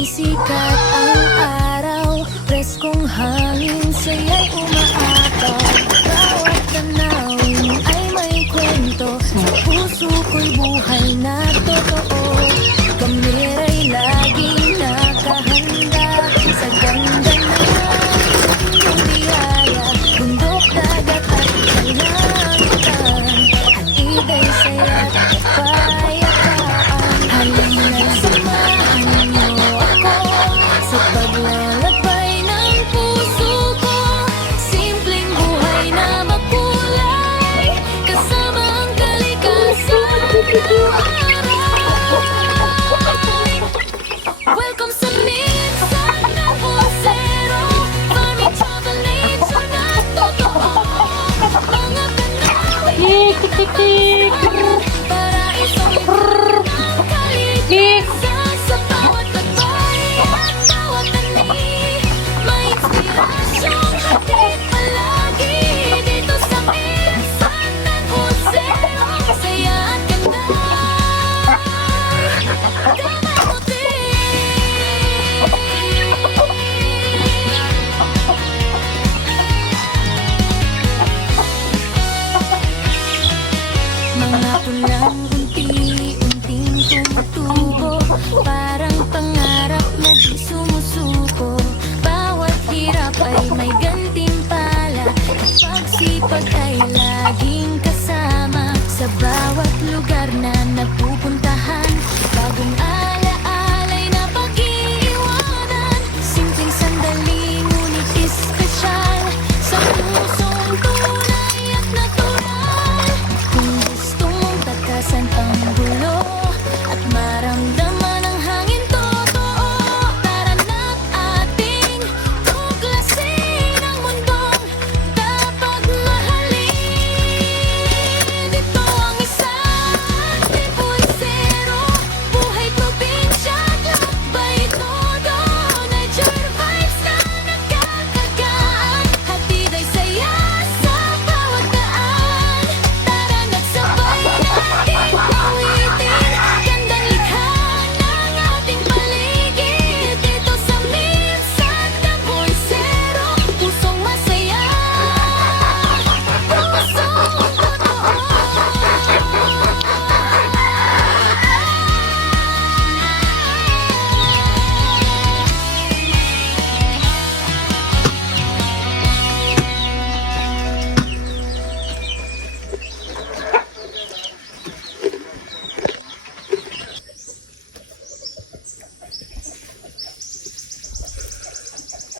Sumisikat ang araw, preskong hangin, saya'y umaapaw. Bawat tanawin ay may kwento, sa puso ko'y buhay na totoo. Kami ay laging nakahanda sa ganda ng iyong biyaya. Bundok, dagat at kalangitan, hatid ay saya't kapayapaan. Halina't samahan niyo ako sa paglalakbay ng puso ko. Simpleng buhay na makulay, kasama ang kalikasan araw. Welcome sa minsan ng pusero, farming travel nature na totoo. Mga tanawin para isang kalikasan sa bawat tagoy at bawat tanim. May inspirasyong hatid palagi dito sa minsan ng pusero. Saya at ganda damay mo din. Mga pulang unti-unting tumutubo, parang pangarap na di sumusuko. Bawat hirap ay may gantimpala, pagsipag ay laging kasama. Sa bawat lugar